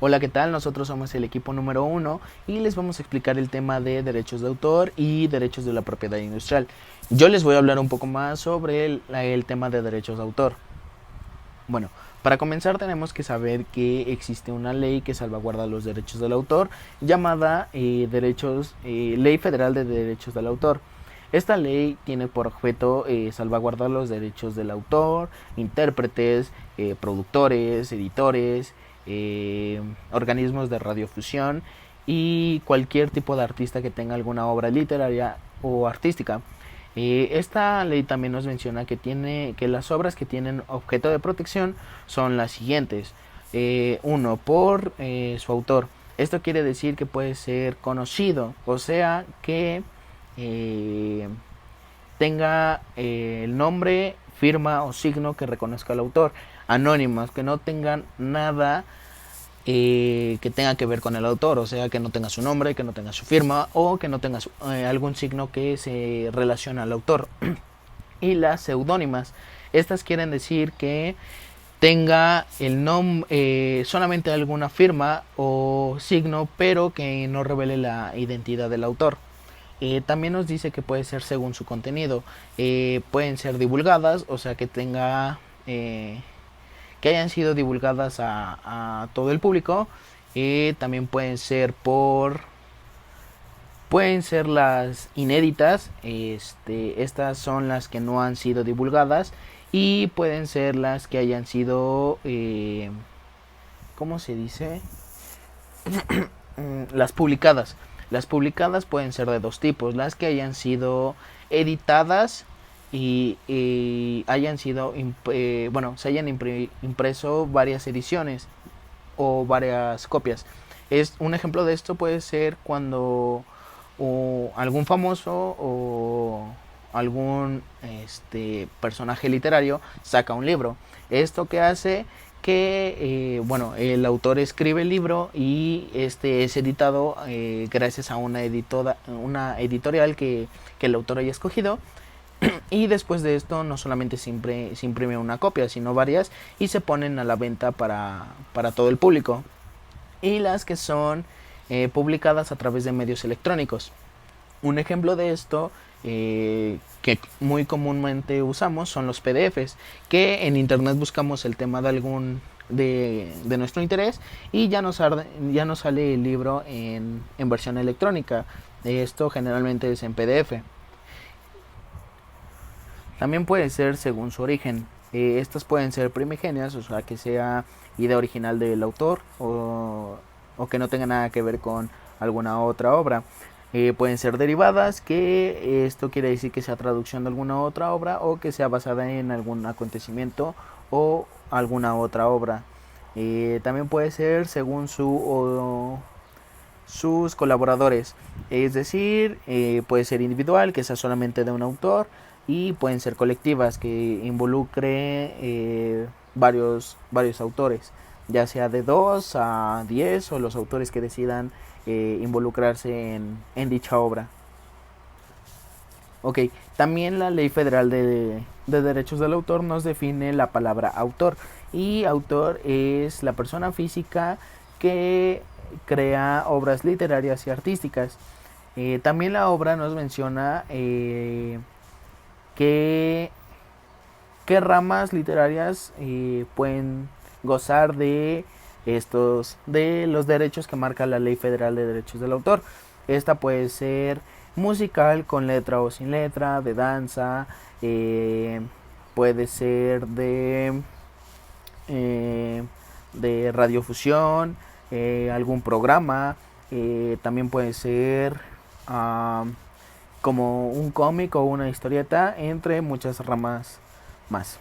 Hola, ¿qué tal? Nosotros somos el equipo número uno y les vamos a explicar el tema de derechos de autor y derechos de la propiedad industrial. Yo les voy a hablar un poco más sobre el tema de derechos de autor. Bueno, para comenzar tenemos que saber que existe una ley que salvaguarda los derechos del autor llamada Ley Federal de Derechos del Autor. Esta ley tiene por objeto salvaguardar los derechos del autor, intérpretes, productores, editores, organismos de radiofusión y cualquier tipo de artista que tenga alguna obra literaria o artística. Esta ley también nos menciona que las obras que tienen objeto de protección son las siguientes. Uno, por su autor. Esto quiere decir que puede ser conocido, o sea que eh, tenga el nombre, firma o signo que reconozca al autor. Anónimas, que no tengan nada que tenga que ver con el autor, o sea, que no tenga su nombre, que no tenga su firma o que no tenga algún signo que se relacione al autor. Y las seudónimas, estas quieren decir que tenga el nombre, solamente alguna firma o signo, pero que no revele la identidad del autor. También nos dice que puede ser según su contenido. Pueden ser divulgadas, o sea, que hayan sido divulgadas a todo el público. También pueden ser las inéditas. Estas son las que no han sido divulgadas y pueden ser las que hayan sido, ¿cómo se dice? Las publicadas. Las publicadas pueden ser de dos tipos: las que hayan sido editadas y hayan sido, se hayan impreso varias ediciones o varias copias. Un ejemplo de esto puede ser cuando algún famoso o algún personaje literario saca un libro. Esto que hace que el autor escribe el libro y este es editado gracias a una editorial que el autor haya escogido. Y después de esto no solamente se imprime una copia, sino varias y se ponen a la venta para todo el público. Y las que son publicadas a través de medios electrónicos. Un ejemplo de esto que muy comúnmente usamos son los PDFs, que en internet buscamos el tema de nuestro interés y ya nos sale el libro en versión electrónica. Esto generalmente es en PDF. También puede ser según su origen. Estas pueden ser primigenias, o sea, que sea idea original del autor o que no tenga nada que ver con alguna otra obra. Pueden ser derivadas, que esto quiere decir que sea traducción de alguna otra obra o que sea basada en algún acontecimiento o alguna otra obra. También puede ser según sus colaboradores, es decir, puede ser individual, que sea solamente de un autor, y pueden ser colectivas, que involucre varios autores, ya sea de 2 a 10 o los autores que decidan involucrarse en dicha obra. Ok, también la Ley Federal de Derechos del Autor nos define la palabra autor. Y autor es la persona física que crea obras literarias y artísticas. También la obra nos menciona qué, qué ramas literarias pueden gozar de los derechos que marca la Ley Federal de Derechos del Autor. Esta puede ser musical, con letra o sin letra, de danza, puede ser de radiofusión, algún programa, también puede ser como un cómic o una historieta, entre muchas ramas más.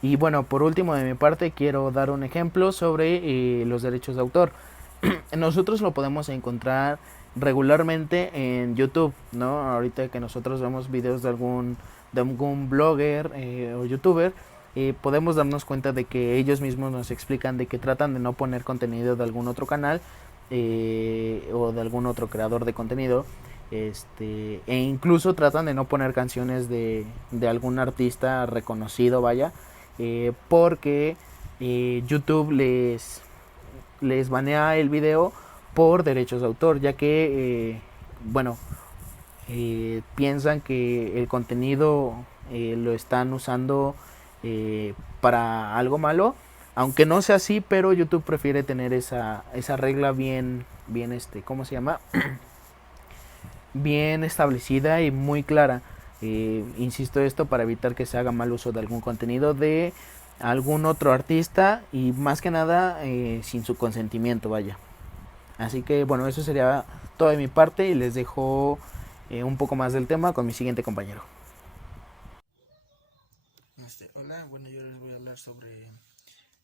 Y bueno, por último de mi parte quiero dar un ejemplo sobre los derechos de autor. Nosotros lo podemos encontrar regularmente en YouTube, ¿no? Ahorita que nosotros vemos videos de algún blogger o youtuber, podemos darnos cuenta de que ellos mismos nos explican de que tratan de no poner contenido de algún otro canal o de algún otro creador de contenido, e incluso tratan de no poner canciones de algún artista reconocido, vaya, porque YouTube les banea el video por derechos de autor, ya que, piensan que el contenido lo están usando para algo malo, aunque no sea así, pero YouTube prefiere tener esa regla bien, ¿cómo se llama? Bien establecida y muy clara. Insisto esto para evitar que se haga mal uso de algún contenido de algún otro artista y más que nada sin su consentimiento, vaya. Así que bueno, eso sería todo de mi parte y les dejo un poco más del tema con mi siguiente compañero. Hola, bueno, yo les voy a hablar sobre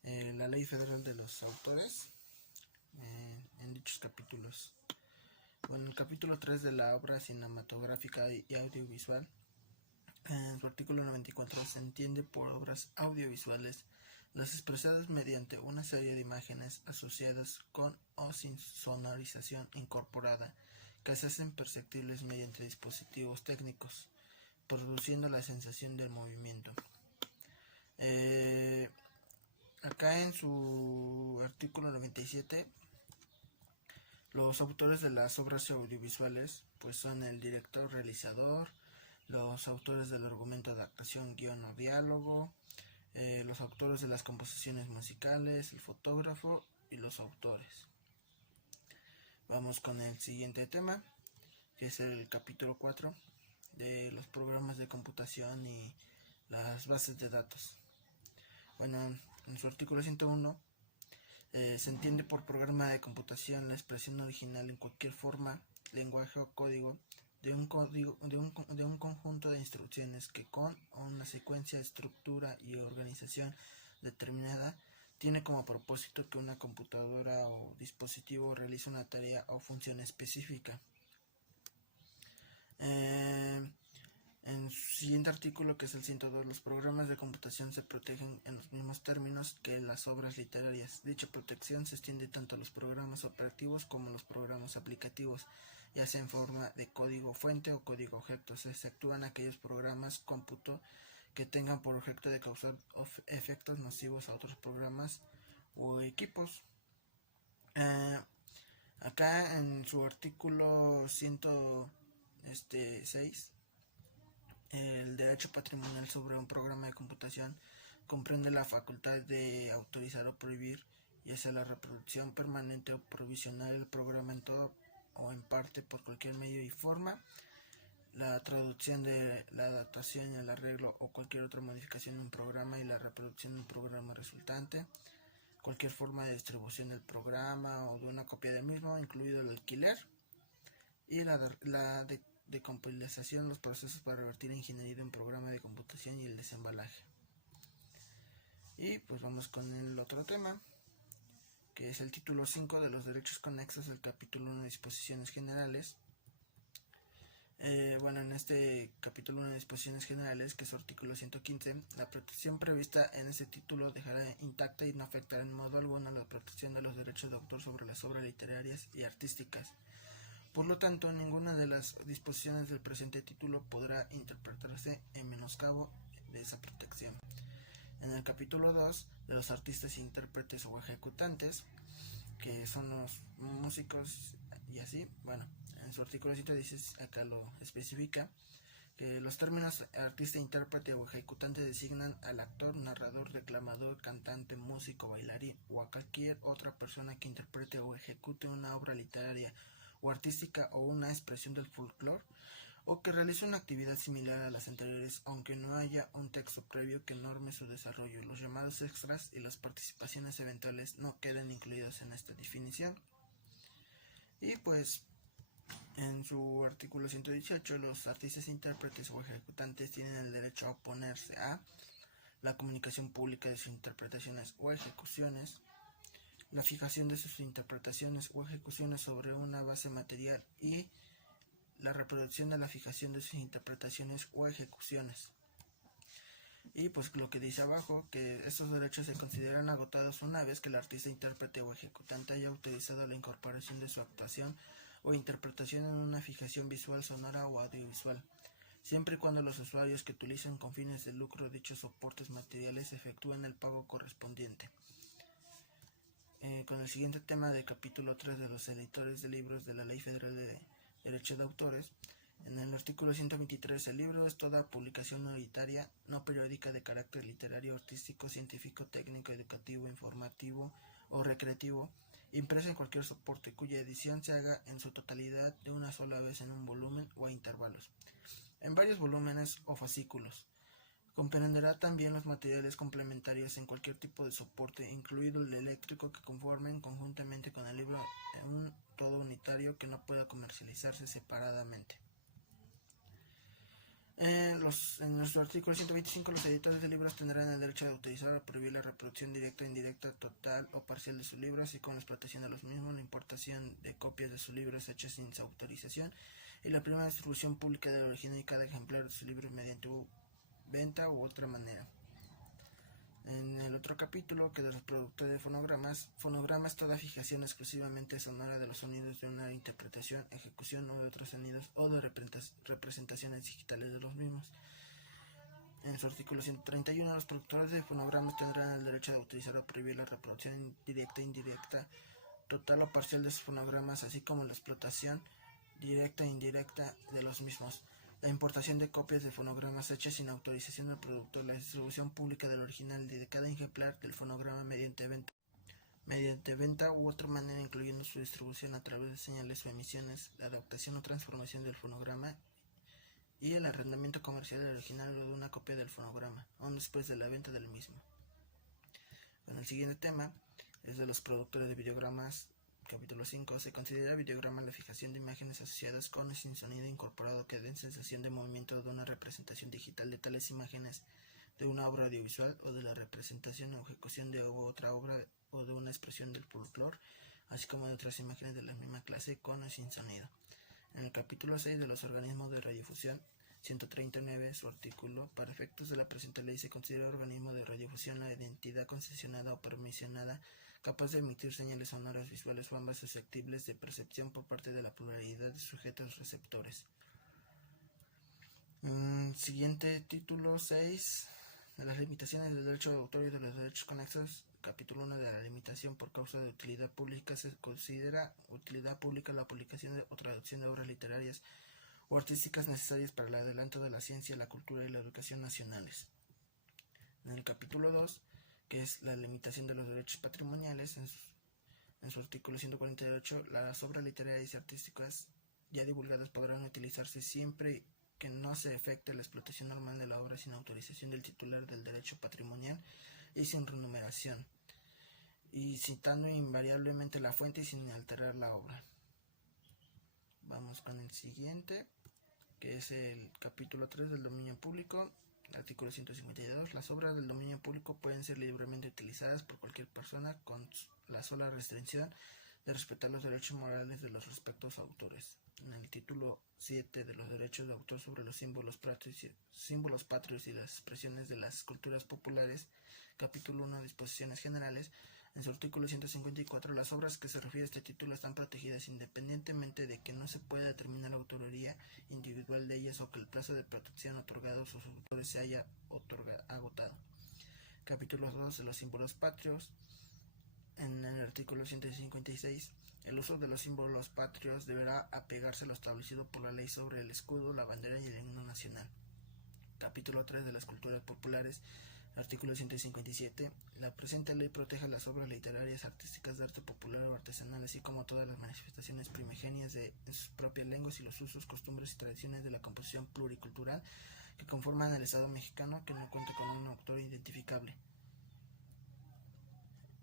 la Ley Federal de los Autores en dichos capítulos. Bueno, el capítulo 3 de la obra cinematográfica y audiovisual, en su artículo 94, se entiende por obras audiovisuales las expresadas mediante una serie de imágenes asociadas con o sin sonorización incorporada, que se hacen perceptibles mediante dispositivos técnicos, produciendo la sensación del movimiento. Acá en su artículo 97, los autores de las obras audiovisuales pues son el director, realizador, los autores del argumento, adaptación, guión o diálogo, los autores de las composiciones musicales, el fotógrafo y los autores. Vamos con el siguiente tema, que es el capítulo 4 de los programas de computación y las bases de datos. Bueno, en su artículo 101 se entiende por programa de computación la expresión original en cualquier forma, lenguaje o código de un conjunto de instrucciones que con una secuencia, estructura y organización determinada tiene como propósito que una computadora o dispositivo realice una tarea o función específica. En su siguiente artículo, que es el 102, los programas de computación se protegen en los mismos términos que las obras literarias. Dicha protección se extiende tanto a los programas operativos como a los programas aplicativos, ya sea en forma de código fuente o código objeto. Se exceptúan aquellos programas cómputo que tengan por objeto de causar efectos nocivos a otros programas o equipos. Acá en su artículo 106, el derecho patrimonial sobre un programa de computación comprende la facultad de autorizar o prohibir, ya sea la reproducción permanente o provisional del programa en todo o en parte por cualquier medio y forma, la traducción de la adaptación y el arreglo o cualquier otra modificación de un programa y la reproducción de un programa resultante, cualquier forma de distribución del programa o de una copia del mismo, incluido el alquiler, y la de compilación, los procesos para revertir ingeniería de un programa de computación y el desembalaje. Y pues vamos con el otro tema, que es el título 5 de los derechos conexos del capítulo 1 de disposiciones generales. En este capítulo 1 de disposiciones generales, que es su artículo 115, la protección prevista en ese título dejará intacta y no afectará en modo alguno la protección de los derechos de autor sobre las obras literarias y artísticas. Por lo tanto, ninguna de las disposiciones del presente título podrá interpretarse en menoscabo de esa protección. En el capítulo 2, de los artistas, intérpretes o ejecutantes, que son los músicos y así, en su artículo 116 acá lo especifica, que los términos artista, intérprete o ejecutante designan al actor, narrador, declamador, cantante, músico, bailarín o a cualquier otra persona que interprete o ejecute una obra literaria o artística o una expresión del folclore, o que realice una actividad similar a las anteriores, aunque no haya un texto previo que norme su desarrollo. Los llamados extras y las participaciones eventuales no quedan incluidos en esta definición. Y pues, en su artículo 118, los artistas, intérpretes o ejecutantes tienen el derecho a oponerse a la comunicación pública de sus interpretaciones o ejecuciones, la fijación de sus interpretaciones o ejecuciones sobre una base material y la reproducción de la fijación de sus interpretaciones o ejecuciones. Y pues lo que dice abajo, que estos derechos se consideran agotados una vez que el artista, intérprete o ejecutante haya autorizado la incorporación de su actuación o interpretación en una fijación visual, sonora o audiovisual, siempre y cuando los usuarios que utilizan con fines de lucro dichos soportes materiales efectúen el pago correspondiente. con el siguiente tema del capítulo 3 de los editores de libros de la Ley Federal de Derecho de Autores. En el artículo 123, el libro es toda publicación unitaria, no periódica de carácter literario, artístico, científico, técnico, educativo, informativo o recreativo, impresa en cualquier soporte, cuya edición se haga en su totalidad de una sola vez en un volumen o a intervalos, en varios volúmenes o fascículos. Comprenderá también los materiales complementarios en cualquier tipo de soporte, incluido el eléctrico, que conformen conjuntamente con el libro en un todo unitario que no pueda comercializarse separadamente. En nuestro artículo 125, los editores de libros tendrán el derecho de autorizar o prohibir la reproducción directa, indirecta, total o parcial de sus libros, así como la explotación de los mismos, la importación de copias de sus libros hechas sin su autorización y la primera distribución pública del original y cada ejemplar de sus libros mediante venta u otra manera. En el otro capítulo, que de los productores de fonogramas, fonograma es toda fijación exclusivamente sonora de los sonidos de una interpretación, ejecución o de otros sonidos o de representaciones digitales de los mismos. En su artículo 131, los productores de fonogramas tendrán el derecho de autorizar o prohibir la reproducción directa, indirecta, total o parcial de sus fonogramas, así como la explotación directa e indirecta de los mismos, la importación de copias de fonogramas hechas sin autorización del productor, la distribución pública del original y de cada ejemplar del fonograma mediante venta u otra manera, incluyendo su distribución a través de señales o emisiones, la adaptación o transformación del fonograma y el arrendamiento comercial del original o de una copia del fonograma, aún después de la venta del mismo. Bueno, el siguiente tema es de los productores de videogramas. Capítulo 5. Se considera videograma la fijación de imágenes asociadas con y sin sonido incorporado que den sensación de movimiento de una representación digital de tales imágenes de una obra audiovisual o de la representación o ejecución de otra obra o de una expresión del folclore, así como de otras imágenes de la misma clase con o sin sonido. En el capítulo 6 de los organismos de radiodifusión, 139, su artículo, para efectos de la presente ley se considera organismo de radiodifusión la entidad concesionada o permisionada capaz de emitir señales sonoras, visuales o ambas susceptibles de percepción por parte de la pluralidad de sujetos receptores. Siguiente título 6 de las limitaciones del derecho de autor y de los derechos conexos. Capítulo 1 de la limitación por causa de utilidad pública. Se considera utilidad pública la publicación o traducción de obras literarias o artísticas necesarias para el adelanto de la ciencia, la cultura y la educación nacionales. En el capítulo 2, que es la limitación de los derechos patrimoniales, en su artículo 148, las obras literarias y artísticas ya divulgadas podrán utilizarse siempre que no se efectue la explotación normal de la obra sin autorización del titular del derecho patrimonial y sin renumeración, y citando invariablemente la fuente y sin alterar la obra. Vamos con el siguiente, que es el capítulo 3 del dominio público. Artículo 152. Las obras del dominio público pueden ser libremente utilizadas por cualquier persona con la sola restricción de respetar los derechos morales de los respectivos autores. En el título 7 de los derechos de autor sobre los símbolos patrios y las expresiones de las culturas populares, capítulo 1, disposiciones generales, en su artículo 154, las obras que se refiere a este título están protegidas independientemente de que no se pueda determinar la autoría individual de ellas o que el plazo de protección otorgado a sus autores se haya agotado. Capítulo 2 de los símbolos patrios. En el artículo 156, el uso de los símbolos patrios deberá apegarse a lo establecido por la ley sobre el escudo, la bandera y el himno nacional. Capítulo 3 de las culturas populares. Artículo 157. La presente ley protege las obras literarias, artísticas, de arte popular o artesanal, así como todas las manifestaciones primigenias en sus propias lenguas y los usos, costumbres y tradiciones de la composición pluricultural que conforman el Estado mexicano que no cuente con un autor identificable.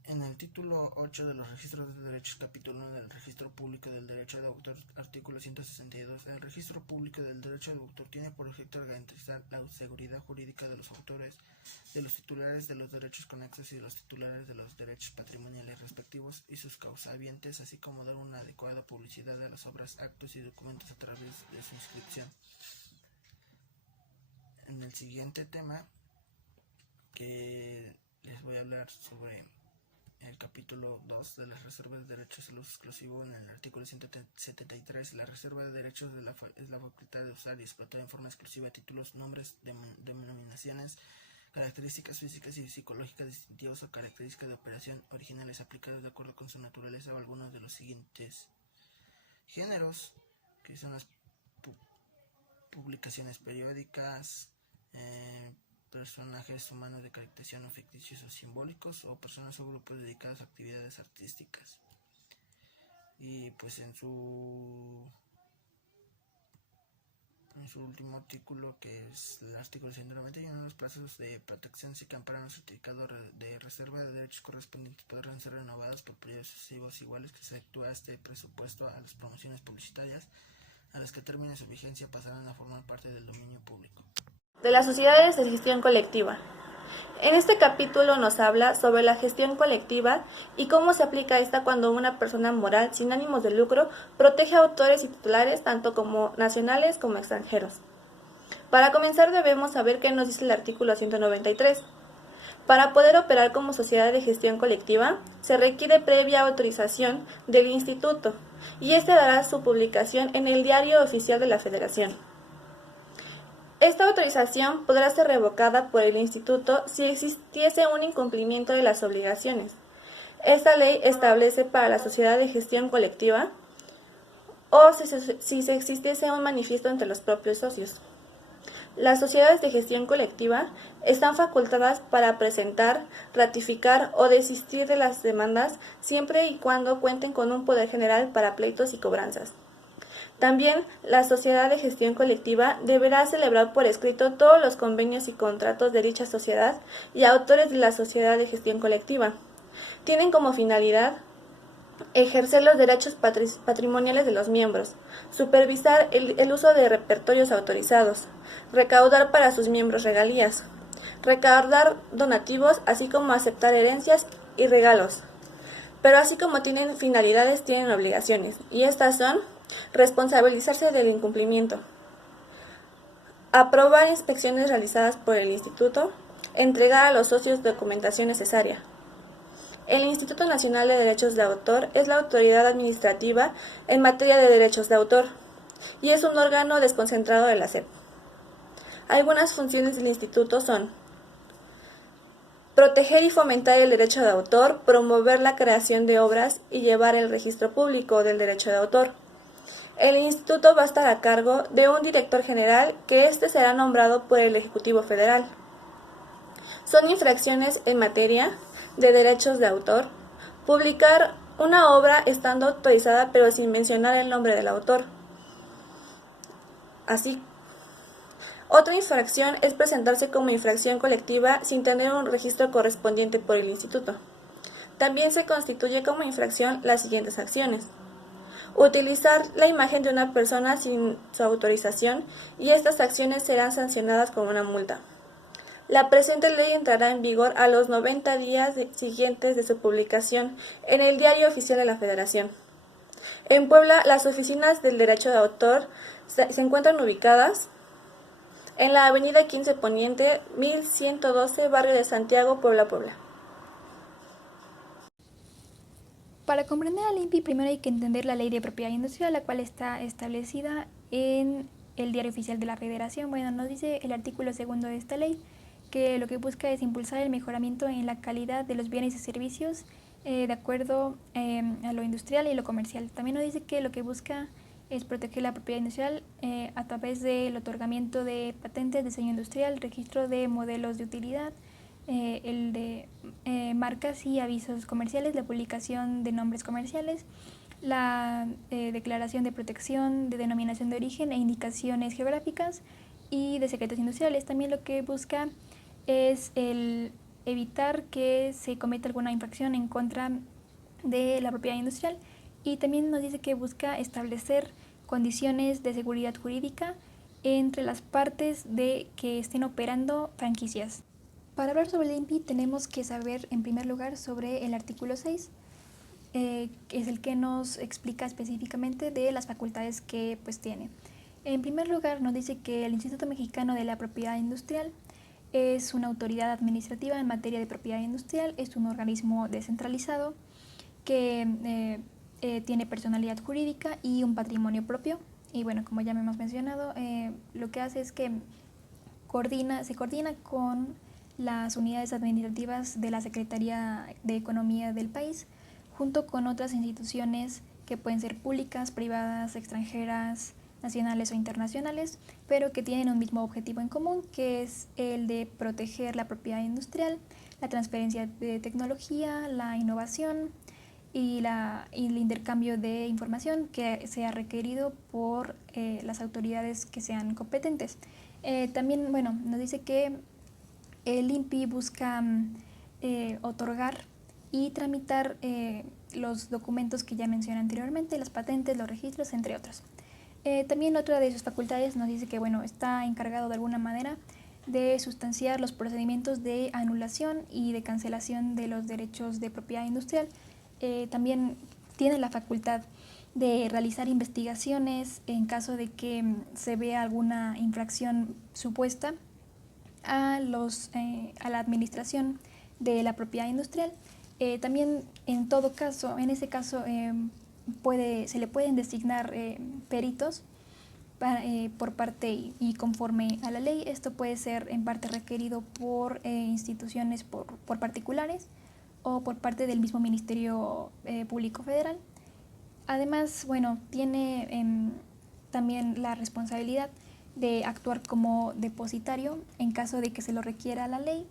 En el título 8 de los registros de derechos, capítulo 1 del registro público del derecho de autor, artículo 162, el registro público del derecho de autor tiene por objeto garantizar la seguridad jurídica de los autores, de los titulares de los derechos conexos y de los titulares de los derechos patrimoniales respectivos y sus causavientes, así como dar una adecuada publicidad de las obras, actos y documentos a través de su inscripción. En el siguiente tema, que les voy a hablar sobre el capítulo 2 de las reservas de derechos al uso exclusivo, en el artículo 173, la reserva de derechos es la facultad de usar y explotar en forma exclusiva títulos, nombres, denominaciones, características físicas y psicológicas distintivas o características de operación originales aplicadas de acuerdo con su naturaleza o algunos de los siguientes géneros, que son las publicaciones periódicas, personajes humanos de caracterización o ficticios o simbólicos, o personas o grupos dedicados a actividades artísticas. Y pues en su último artículo, que es el artículo 191, los plazos de protección que amparan el certificado de reserva de derechos correspondientes podrán ser renovadas por periodos sucesivos iguales que se efectúa este presupuesto a las promociones publicitarias, a las que termine su vigencia pasarán a formar parte del dominio público. De las sociedades de gestión colectiva. En este capítulo nos habla sobre la gestión colectiva y cómo se aplica esta cuando una persona moral sin ánimos de lucro protege a autores y titulares tanto como nacionales como extranjeros. Para comenzar debemos saber qué nos dice el artículo 193. Para poder operar como sociedad de gestión colectiva se requiere previa autorización del instituto y este dará su publicación en el Diario Oficial de la Federación. Esta autorización podrá ser revocada por el instituto si existiese un incumplimiento de las obligaciones. Esta ley establece para la sociedad de gestión colectiva o si existiese un manifiesto entre los propios socios. Las sociedades de gestión colectiva están facultadas para presentar, ratificar o desistir de las demandas siempre y cuando cuenten con un poder general para pleitos y cobranzas. También, la sociedad de gestión colectiva deberá celebrar por escrito todos los convenios y contratos de dicha sociedad y autores de la sociedad de gestión colectiva. Tienen como finalidad ejercer los derechos patrimoniales de los miembros, supervisar el uso de repertorios autorizados, recaudar para sus miembros regalías, recaudar donativos, así como aceptar herencias y regalos. Pero así como tienen finalidades, tienen obligaciones, y estas son: responsabilizarse del incumplimiento, aprobar inspecciones realizadas por el instituto, entregar a los socios documentación necesaria. El Instituto Nacional de Derechos de Autor es la autoridad administrativa en materia de derechos de autor y es un órgano desconcentrado de la SEP. Algunas funciones del instituto son: proteger y fomentar el derecho de autor, promover la creación de obras y llevar el registro público del derecho de autor. El instituto va a estar a cargo de un director general que será nombrado por el Ejecutivo Federal. Son infracciones en materia de derechos de autor: publicar una obra estando autorizada pero sin mencionar el nombre del autor. Así, otra infracción es presentarse como infracción colectiva sin tener un registro correspondiente por el instituto. También se constituye como infracción las siguientes acciones: utilizar la imagen de una persona sin su autorización, y estas acciones serán sancionadas con una multa. La presente ley entrará en vigor a los 90 días siguientes de su publicación en el Diario Oficial de la Federación. En Puebla, las oficinas del derecho de autor se encuentran ubicadas en la avenida 15 Poniente, 1112, barrio de Santiago, Puebla, Puebla. Para comprender al INPI, primero hay que entender la Ley de Propiedad Industrial, la cual está establecida en el Diario Oficial de la Federación. Bueno, nos dice el artículo 2 de esta ley que lo que busca es impulsar el mejoramiento en la calidad de los bienes y servicios de acuerdo a lo industrial y lo comercial. También nos dice que lo que busca es proteger la propiedad industrial a través del otorgamiento de patentes, diseño industrial, registro de modelos de utilidad, el de marcas y avisos comerciales, la publicación de nombres comerciales, la declaración de protección, de denominación de origen e indicaciones geográficas y de secretos industriales. También lo que busca es el evitar que se cometa alguna infracción en contra de la propiedad industrial, y también nos dice que busca establecer condiciones de seguridad jurídica entre las partes de que estén operando franquicias. Para hablar sobre el INPI tenemos que saber en primer lugar sobre el artículo 6, que es el que nos explica específicamente de las facultades que tiene. En primer lugar nos dice que el Instituto Mexicano de la Propiedad Industrial es una autoridad administrativa en materia de propiedad industrial, es un organismo descentralizado que tiene personalidad jurídica y un patrimonio propio. Y bueno, como ya me hemos mencionado, lo que hace es que se coordina con las unidades administrativas de la Secretaría de Economía del país, junto con otras instituciones que pueden ser públicas, privadas, extranjeras, nacionales o internacionales, pero que tienen un mismo objetivo en común, que es el de proteger la propiedad industrial, la transferencia de tecnología, la innovación y el intercambio de información que sea requerido por las autoridades que sean competentes. También, nos dice que el INPI busca otorgar y tramitar los documentos que ya mencioné anteriormente, las patentes, los registros, entre otros. También otra de sus facultades nos dice que está encargado de alguna manera de sustanciar los procedimientos de anulación y de cancelación de los derechos de propiedad industrial. También tiene la facultad de realizar investigaciones en caso de que se vea alguna infracción supuesta a la administración de la propiedad industrial. También en ese caso se le pueden designar peritos por parte y conforme a la ley. Esto puede ser en parte requerido por instituciones, por particulares o por parte del mismo Ministerio Público Federal. Además, tiene también la responsabilidad de actuar como depositario en caso de que se lo requiera la ley.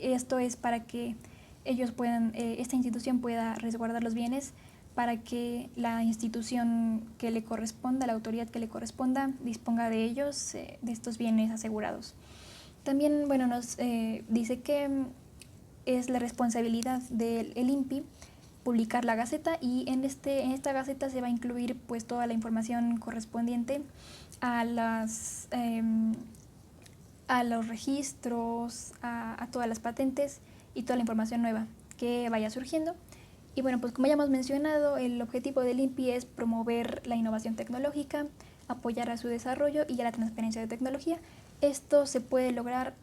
Esto es para que esta institución pueda resguardar los bienes para que la institución que le corresponda, la autoridad que le corresponda, disponga de ellos, de estos bienes asegurados. También, nos dice que es la responsabilidad del INPI publicar la Gaceta, y en esta Gaceta se va a incluir toda la información correspondiente a los registros, a todas las patentes y toda la información nueva que vaya surgiendo. Y como ya hemos mencionado, el objetivo del INPI es promover la innovación tecnológica, apoyar a su desarrollo y a la transferencia de tecnología. Esto se puede lograr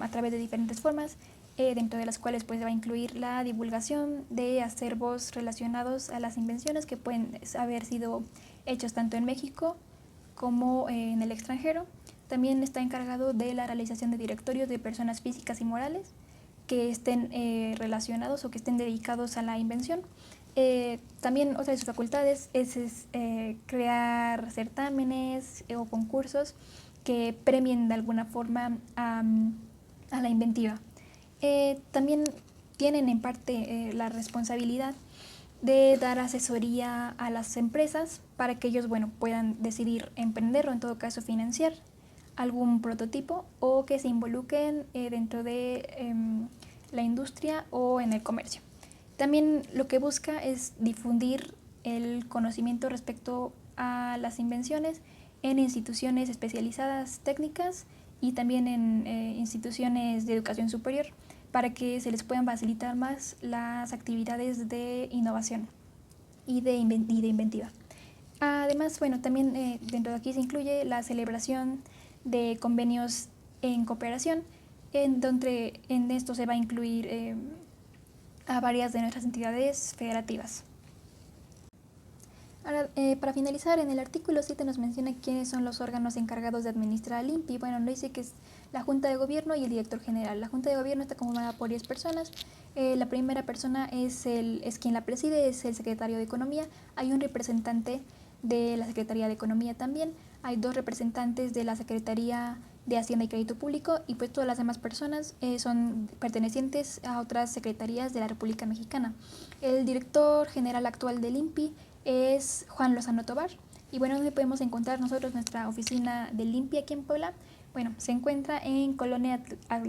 a través de diferentes formas, dentro de las cuales se va a incluir la divulgación de acervos relacionados a las invenciones que pueden haber sido hechos tanto en México como en el extranjero. También está encargado de la realización de directorios de personas físicas y morales que estén relacionados o que estén dedicados a la invención. También otra de sus facultades es crear certámenes o concursos que premien de alguna forma a la inventiva. También tienen en parte la responsabilidad de dar asesoría a las empresas para que ellos puedan decidir emprender o en todo caso financiar algún prototipo o que se involucren dentro de la industria o en el comercio. También lo que busca es difundir el conocimiento respecto a las invenciones en instituciones especializadas técnicas y también en instituciones de educación superior, para que se les puedan facilitar más las actividades de innovación y de inventiva. Además, también dentro de aquí se incluye la celebración de convenios en cooperación, en donde en esto se va a incluir a varias de nuestras entidades federativas. Ahora, para finalizar, en el artículo 7 nos menciona quiénes son los órganos encargados de administrar al INPI. Nos dice que es la Junta de Gobierno y el Director General. La Junta de Gobierno está conformada por 10 personas. La primera persona es quien la preside, es el Secretario de Economía. Hay un representante de la Secretaría de Economía también. Hay 2 representantes de la Secretaría de Hacienda y Crédito Público, y todas las demás personas son pertenecientes a otras secretarías de la República Mexicana. El director general actual del INPI es Juan Lozano Tovar. Y ¿dónde podemos encontrar nosotros nuestra oficina del INPI aquí en Puebla? Se encuentra en Colonia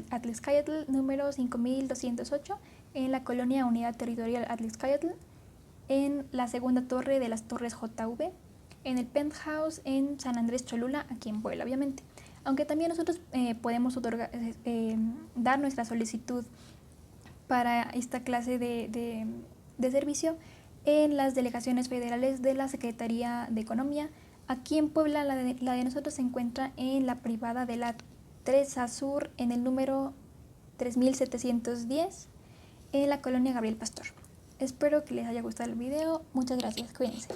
Atlixcayotl, número 5208, en la Colonia Unidad Territorial Atlixcayotl, en la segunda torre de las Torres JV, en el penthouse en San Andrés Cholula, aquí en Puebla, obviamente. Aunque también nosotros podemos dar nuestra solicitud para esta clase de servicio en las delegaciones federales de la Secretaría de Economía. Aquí en Puebla la de nosotros se encuentra en la privada de la 3A Sur, en el número 3710, en la colonia Gabriel Pastor. Espero que les haya gustado el video. Muchas gracias. Cuídense.